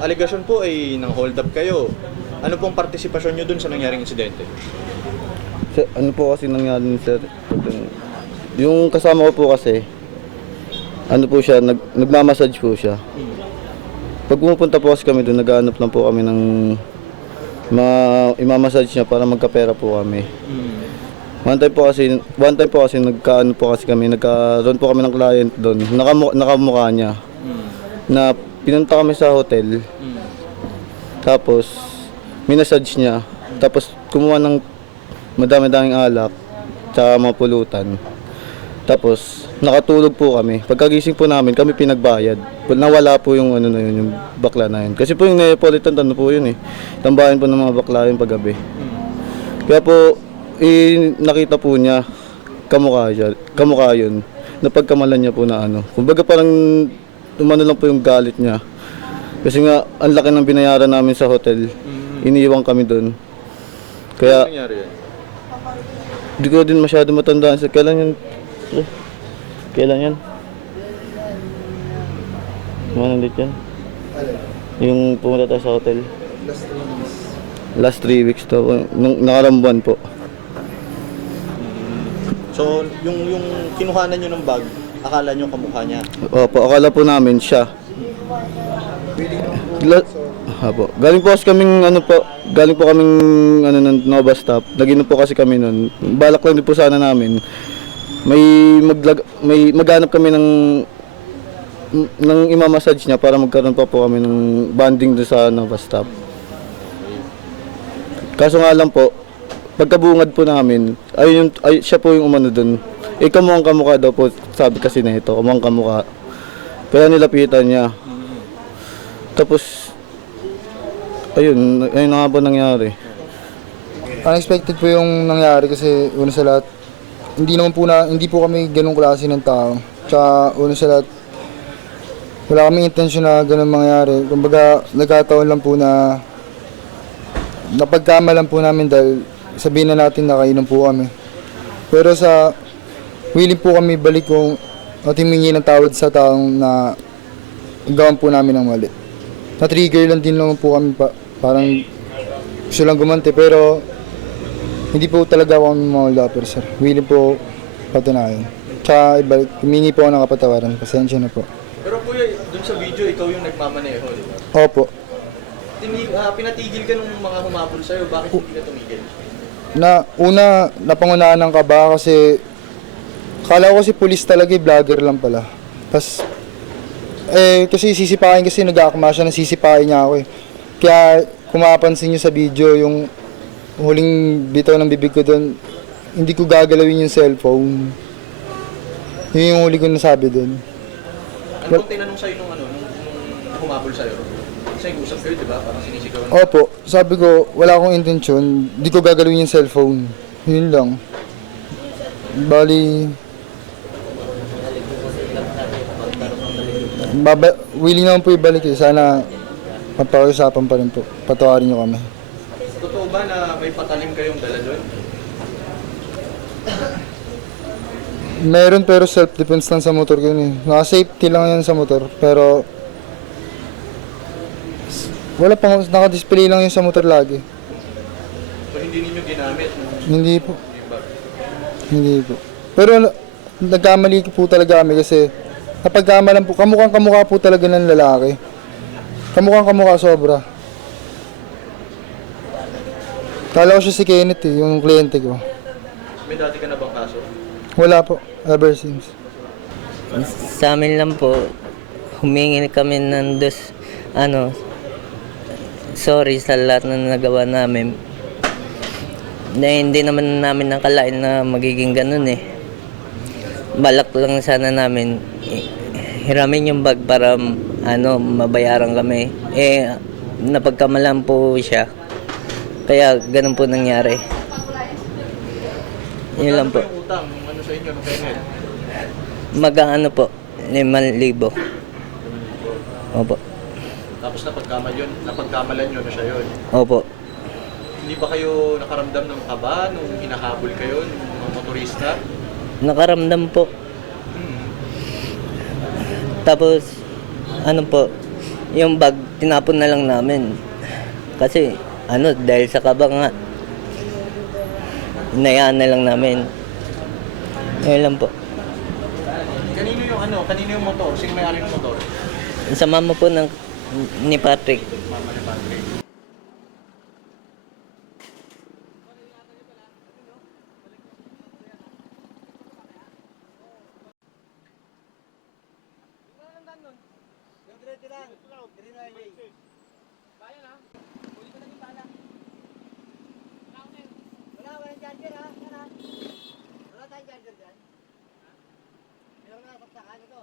aligasyon po ay nang hold up kayo. Ano pong partisipasyon nyo dun sa nangyaring insidente? Sir, ano po kasi nangyari nun, sir? Yung kasama ko po kasi, ano po siya, nag, nagmamassage po siya. Pag pumupunta po kasi kami doon, naghahanap lang po kami ng mga imamassage niya para magkapera po kami. One time po kasi, one time po kasi nagkaano po kasi kami, nagkaroon po kami ng client doon, nakamu, nakamukha niya. Na pinunta kami sa hotel, tapos minasage niya, tapos kumuha ng madami-daming alak, tsaka mga pulutan. Tapos nakatulog po kami. Pagkagising po namin, kami pinagbayad. Nawala po yung ano na yun, yung bakla na yun. Kasi po yung Neapolitan, ano po yun eh. Tambayan po ng mga bakla yun paggabi. Kaya po, eh, nakita po niya, kamukha, siya, kamukha yun. Napagkamalan niya po na ano. Kumbaga parang umano lang po yung galit niya. Kasi nga, ang laki ng binayaran namin sa hotel. Iniiwan kami doon. Kaya, Ano nangyari yan? hindi ko din masyado matandaan sa kailan yun. Eh, Kailan yan? Ano ulit yan? Yung pumunta tayo sa hotel? Last 3 weeks. to. Nung nakarambuan po. So, yung yung kinuhanan nyo ng bag, akala nyo kamukha niya. Opo, akala po namin siya. La- Apo. Galing po kasi kaming ano po, galing po kaming ano ng Nova Stop. Naginom po kasi kami noon. Balak lang din po sana namin. May maglag may maghanap kami ng ng imamassage niya para magkaroon pa po kami ng bonding doon sa Nova Stop. Kaso nga lang po, pagkabungad po namin, ay, yung, ay siya po yung umano doon. Eh, kamukhang kamukha daw po, sabi kasi na ito, kamukhang kamukha. Kaya nilapitan niya. Tapos, ayun, ayun na nga po nangyari. Unexpected po yung nangyari kasi una sa lahat, hindi naman po na, hindi po kami ganung klase ng tao. Tsaka una sa lahat, wala kami intensyon na ganun mangyari. Kumbaga, nagkataon lang po na napagkamalan po namin dahil sabihin na natin nakainom po kami. Pero sa willing po kami balik kung at humingi ng tawad sa taong na gawan po namin ng mali. Na-trigger lang din naman po kami pa, parang gusto lang gumanti pero hindi po talaga ako mga lapper sir. Willing po patunayan. Tsaka ibalik, humingi po ako ng kapatawaran. Pasensya na po. Pero kuya, dun sa video, ikaw yung nagmamaneho, di ba? Opo. Tini, ah, pinatigil ka ng mga humabol sa'yo, bakit hindi ka tumigil? Na, una, napangunahan ng kaba kasi kala ko kasi pulis talaga, eh, vlogger lang pala. Tapos, eh, kasi sisipain kasi nag-aakma siya na sisipain niya ako eh. Kaya, kung mapapansin niyo sa video, yung huling bitaw ng bibig ko doon, hindi ko gagalawin yung cellphone. Yun yung huli ko nasabi doon. Ano pong tinanong sa'yo nung, ano, nung, nung humabol sa'yo? Kasi nag-usap kayo, di ba? Parang sinisigawan. Opo, sabi ko, wala akong intensyon, di ko gagalawin yung cellphone. Yun lang. Bali, Baba, willing naman po ibalik eh. Sana mapag-usapan pa rin po. Patawarin niyo kami. Totoo ba na may patalim kayong dala doon? Meron pero self-defense lang sa motor ko yun eh. Naka-safety lang yan sa motor. Pero wala pang naka-display lang yun sa motor lagi. So hindi ninyo ginamit Hindi po. Hindi po. Pero na- nagkamali po talaga kami kasi napagkamalan po, kamukhang kamukha po talaga ng lalaki. Kamukhang kamukha sobra. Kala ko siya si Kenneth eh, yung kliyente ko. May dati ka na bang kaso? Wala po, ever since. Sa amin lang po, humingi kami ng dos, ano, sorry sa lahat na nagawa namin. Na hindi naman namin nakalain na magiging ganun eh. Balak lang sana namin eh, hiramin yung bag para ano, mabayaran kami. Eh, napagkamalan po siya. Kaya ganun po nangyari. Yun lang po. Utang? Ano sa inyo? Mag-ano po, 5,000. Opo. Tapos napagkamal yun, napagkamalan nyo na siya yun. Opo. Hindi ba kayo nakaramdam ng kaba nung hinahabol kayo ng mga motorista? Nakaramdam po. Tapos, ano po, yung bag, tinapon na lang namin. Kasi, ano, dahil sa kaba nga, inayaan na lang namin. Ngayon lang po. Kanino yung ano, kanino yung motor? Sino may-ari ng motor? Sa mama po ng, ni Patrick. Mama ni Patrick. Yung diretso lang. Green highway. Kaya na. Huli ko lang yung bala. Wala, wala yung charger ha. Wala. Wala tayong charger. Meron na, saksakan ito.